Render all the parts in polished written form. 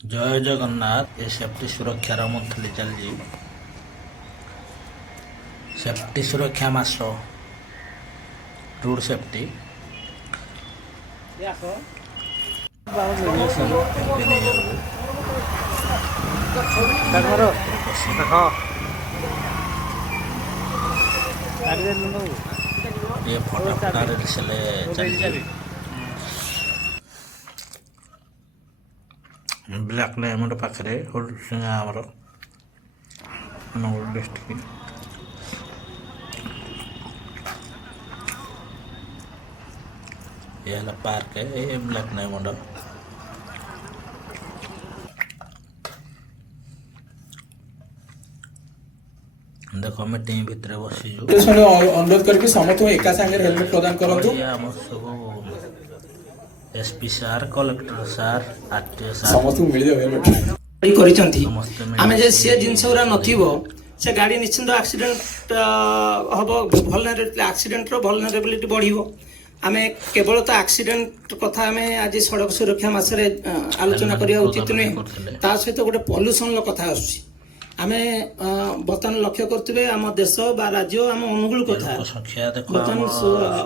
ଜୟ ଜଗନ୍ନାଥ। ଏ safety ସୁରକ୍ଷାର monthly ଚାଲିଛି। Safety ସୁରକ୍ଷା ମାସ, ରୋଡ ସେଫ୍ଟି ये फटा फटा चलिए ब्लैक डायमंड पाखे आमर अनुगुल डिस्ट्रिक्ट ये है पार्क है ये ब्लैक डायमंड। देखो मैं टीम भितर बसीजु अनुरोध करके समस्त एका संगे हेलमेट प्रदान करंतु। एसपी सार, कलेक्टर सार, आरटीओ सार समस्त मिल जाव हेलमेट करिसंती। आमे जे से जिंस उरा नथिबो से गाड़ी निश्चिंत एक्सीडेंट हबो, वल्नरेबिलिटी एक्सीडेंट रो वल्नरेबिलिटी बढ़िबो। आमे केवल तो एक्सीडेंट कथा आमे आज सड़क सुरक्षा मासरे आलोचना करिया उचित नै, ता सहित गोटे पॉल्यूशन लो कथा आसुची। आमे बर्तमान लक्ष्य करथिबे आम देश बा राज्य आम अनुगुल कथा बर्तमान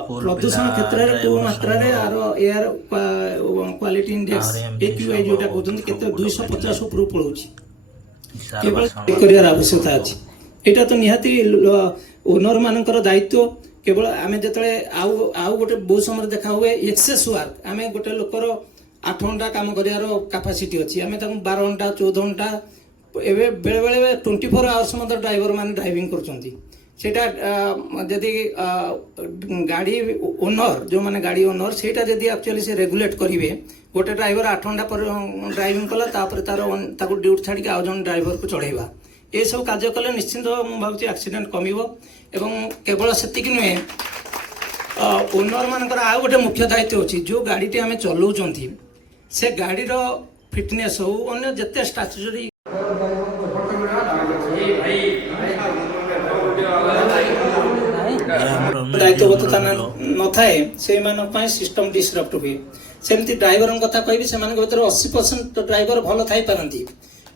प्रदूषण क्षेत्र रे को मात्रा रे आरो एयर क्वालिटी इंडेक्स एक्यूआई जोटा कहउछन केते 250 ऊपर पळौची। केवल करियर आवश्यकता अछि। एटा तो निहाती ओनर मानकर दायित्व। केवल आमे जतले आउ गोटे बहुत समय देखा हुए एक्सेस वर्क। आमे गोटे लोकर 8 घंटा काम करियारो कैपेसिटी अछि, आमे ताकू 12 घंटा 14 घंटा एवं बेले बेले 24 आवर्स मत ड्राइवर मैंने ड्राइविंग करा जदि गाड़ी ओनर जो माने गाड़ी ओनर सेटा जदि एक्चुअली से रेगुलेट करेंगे गोटे ड्राइवर 8 घंटा पर ड्राइविंग कला तार ड्यूटी छाड़ी आउ जन ड्राइवर को चढ़ेगा ये सब कार्य कले निश्चिंत मुझे एक्सीडेंट कमिबो। एवं केवल सेतिक नुहे ओनर मानकर आउ गोटे मुख्य दायित्व अच्छी जो गाड़ी आम चलाऊँ से गाड़ी फिटनेस हो अन्य जिते स्टाचुरी दायित्वगतता न थाए से सिस्टम डिस्रप्ट हुए। सेमती ड्राइवर कथा कहि से 80% ड्राइवर भल थाई पारंती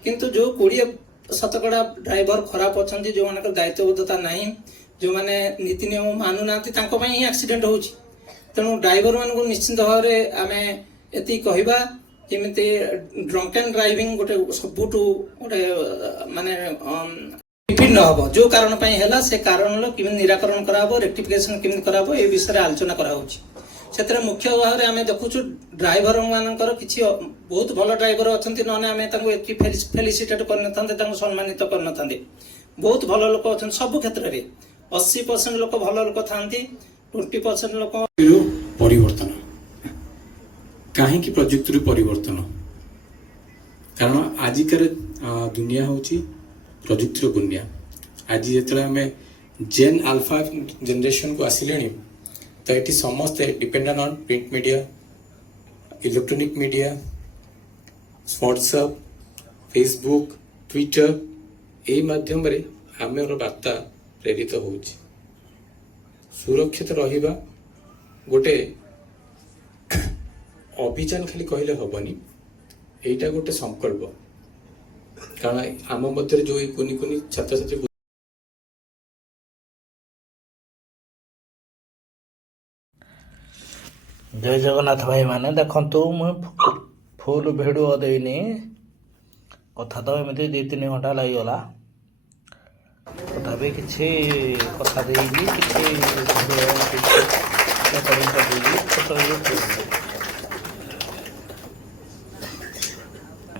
किंतु जो 20% ड्राइवर खराब अच्छा जो मान दायित्वगतता नहीं जो माने नीति नियम मानु ना ही एक्सीडेंट होची। तेणु ड्राइवर मान को निश्चित भाव में आम ये कहवा जमी ड्रंक एंड ड्राइविंग गोटे सबुठू गोटे माने विभिन्न हम जो कारण है से कारण निराकरण कराबो रेक्टिफिकेशन केमी कराबो ए विषय आलोचना करा मुख्य भाव में आम देखु ड्राइवर मानकर किसी बहुत भल ड्राइवर अच्छा ना आम फेलिसिटेट कर सम्मानित कर बहुत भल लोक अच्छा सब क्षेत्र में 80% लोक भल लोक था 20% लोक परिवर्तन कहीं प्रजुक्ति परिवर्तन कारण आजिकार दुनिया हूँ प्रजुक्तिर दुनिया। आज जो आम जेन अल्फा जनरेशन को आसिले तो ये समस्ते dependent on print media, electronic media, WhatsApp, Facebook, Twitter यही माध्यम रे आमर वार्ता प्रेरित हो सुरक्षित रहिबा गोटे अभियान खाली कहले हबनी एटा गोटे संकल्प कारण आम मध्य जो कुनि कुनि छात्र छात्री जय जगन्नाथ भाई माने देखंतु मु फुल भिडियो देनी कथा तो एमती 2-3 घंटा लगिगला तथापि किसी कथा देगी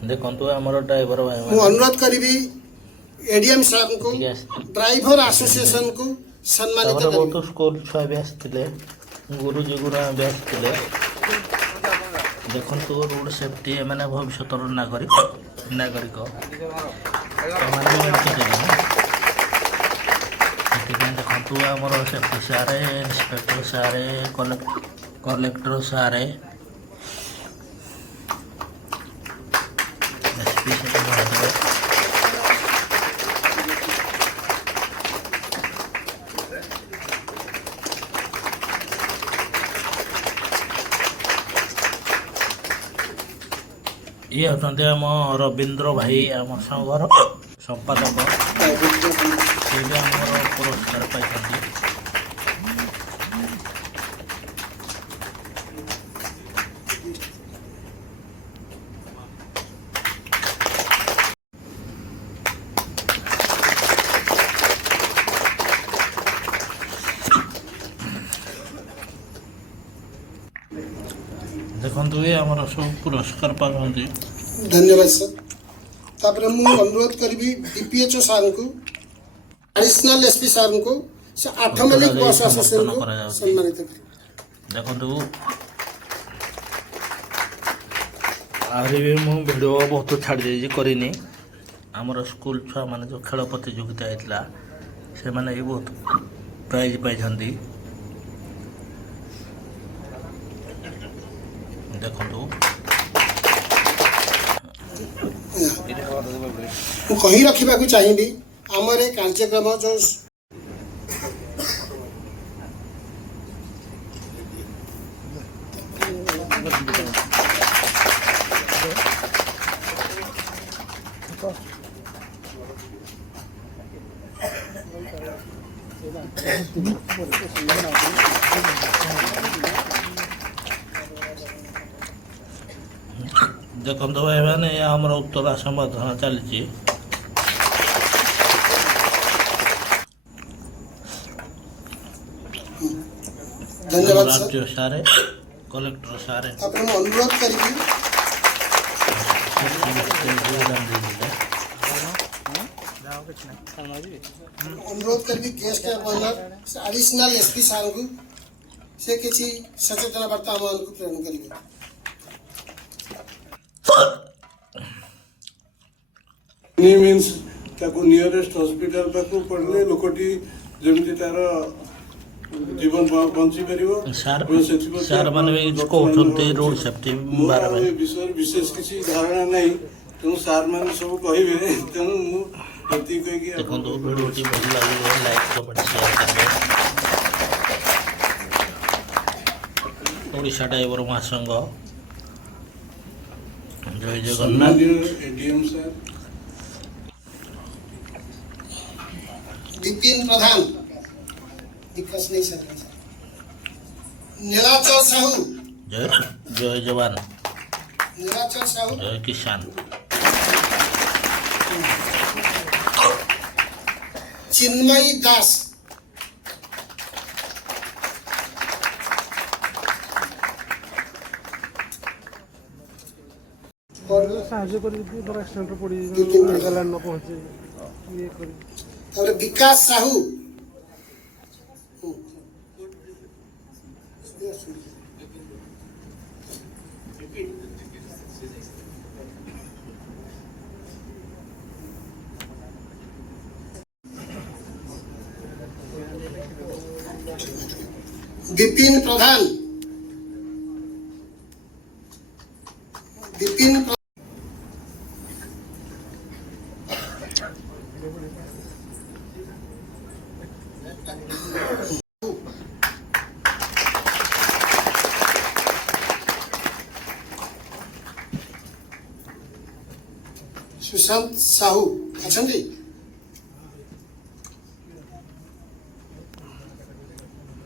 देखंतु हमर ड्राइवर भाई मु अनुरोध करिबी एडीएम साहब को ड्राइवर एसोसिएशन को सम्मानित करिबी। बहुत स्कूल छुआ भी आसथिले गुरुजी गुरा भी आसथिले देखंतु रोड सेफ्टी माने भविष्य नागरिक देखंतु हमर सेफ्टी सारे इंस्पेक्टर सारे कलेक्टर सारे ଇଏ ହେଉଛନ୍ତି ଆମ ରବୀନ୍ଦ୍ର ଭାଇ, ଆମ ସଂଘର ସମ୍ପାଦକ। ସେ ବି ଆମର ପୁରସ୍କାର ପାଇଛନ୍ତି। ଦେଖନ୍ତୁ ଏ ଆମର ସବୁ ପୁରସ୍କାର ପାଉଛନ୍ତି। ଧନ୍ୟବାଦ ସାର୍। ତାପରେ ମୁଁ ଅନୁରୋଧ କରିବି ଡିପିଏଚଓ ସାର୍ଙ୍କୁ, ଆଡିସନାଲ ଏସପି ସାର୍ଙ୍କୁ, ସେ 8 ମାଇଲ ବସ୍ ଆସୋସିଏସନକୁ ସମ୍ମାନିତ କରିବେ। ଦେଖନ୍ତୁ ଆହୁରି ବି ମୁଁ ଭିଡ଼ିଓ ବହୁତ ଛାଡ଼ି ଦେଇଛି, କରିନି। ଆମର ସ୍କୁଲ ଛୁଆମାନେ ଯେଉଁ ଖେଳ ପ୍ରତିଯୋଗିତା ହେଇଥିଲା ସେମାନେ ବି ବହୁତ ପ୍ରାଇଜ୍ ପାଇଛନ୍ତି। ଦେଖନ୍ତୁ ମୁଁ କହି ରଖିବାକୁ ଚାହିଁବି ଆମର ଏ କାର୍ଯ୍ୟକ୍ରମ ଯେଉଁ ଦେଖନ୍ତୁ ଭାଇମାନେ ଆମର ଉତ୍ତର ସମ୍ବର୍ଦ୍ଧନା ଚାଲିଛି। ଧନ୍ୟବାଦ ସାର୍। ରାଜ୍ୟ ସାରେ, କଲେକ୍ଟର ସାରେ ତାପରେ ମୁଁ ଅନୁରୋଧ କରିବି ଗେଷ୍ଟ ଗଭର୍ଣ୍ଣର ଆଡିସନାଲ ଏସପି ସାର୍ଙ୍କୁ ସେ କିଛି ସଚେତନ ବାର୍ତ୍ତା ଆମମାନଙ୍କୁ ପ୍ରେରଣ କରିବେ। ମିନ୍ସ ତାକୁ ନିୟରେଷ୍ଟ ହସ୍ପିଟାଲ ପାଖକୁ ପଡ଼ିଲେ ଲୋକଟି ଯେମିତି ତାର ଜୀବନ ବଞ୍ଚି ପାରିବ। ସାର୍ ମାନେ ବି କହୁଛନ୍ତି ରୋଡ ସେଫ୍ଟି ମୋର ଏ ବିଷୟରେ ବିଶେଷ କିଛି ଧାରଣା ନାହିଁ, ତେଣୁ ସାର୍ ମାନେ ସବୁ କହିବେ, ତେଣୁ ମୁଁ ଏତିକି କହିକି ଦେଖନ୍ତୁ ଭିଡ଼ିଓଟି ଭଲ ଲାଗିବ ଲାଇକ୍ କମେଣ୍ଟ ସେୟାର କରିବେ। ଓଡ଼ିଶା ଡ୍ରାଇଭର ମହାସଂଘ, ଜୟ ଜଗନ୍ନାଥ। ଏଡିଏମ୍ ସାର୍, ବିପିନ ପ୍ରଧାନ, ବିକାଶ ନେଇ ସାର୍, ନୀଳାଚଳ ସାହୁ, ଜୟ ଜବାନ, ନୀଳାଚଳ ସାହୁ, ଜୟ କିଷାନ। ଚିନ୍ମୟୀ ଦାସ, ସାହାଯ୍ୟ କରିକି ଧର ଆକ୍ସିଡେଣ୍ଟରେ ପଡ଼ି ନ ପହଞ୍ଚେ ଇଏ କରି ତାପରେ ବିକାଶ ସାହୁ, বিপিন প্রধান, বিপিন সুশান্ত সাহু অଛନ୍ତି?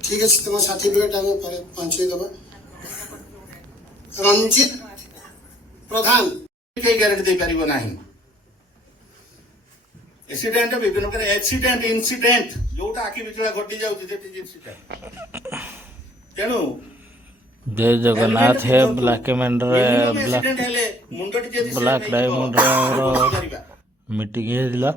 ঠিক আছে, তোমার সার্টিফিকেট আমি পরে পৌঁছাই দেব। রঞ্জিত প্রধান, କେହି ଗ୍ୟାରେଣ୍ଟି ଦେଇପାରିବ ନାହିଁ। ଏକ୍ସିଡେଣ୍ଟ ବିଭିନ୍ନ ପ୍ରକାର ଆକ୍ସିଡେଣ୍ଟ ଇନସିଡେଣ୍ଟ ଯୋଉଟା ଆଖି ବିଚଳା ଘଟି ଯାଉଛି ସେଠି ଇନସିଡେଣ୍ଟ। ତେଣୁ ଜୟ ଜଗନ୍ନାଥ। ହେ ବ୍ଲାକ୍ ମେଣ୍ଡରେ ଆକ୍ସିଡେଣ୍ଟ ହେଲେ ମୁଣ୍ଡଟି ଯଦି ବ୍ଲାକ୍ ଡାଇମଣ୍ଡର ମିଟିଂ ହେଇଥିଲା।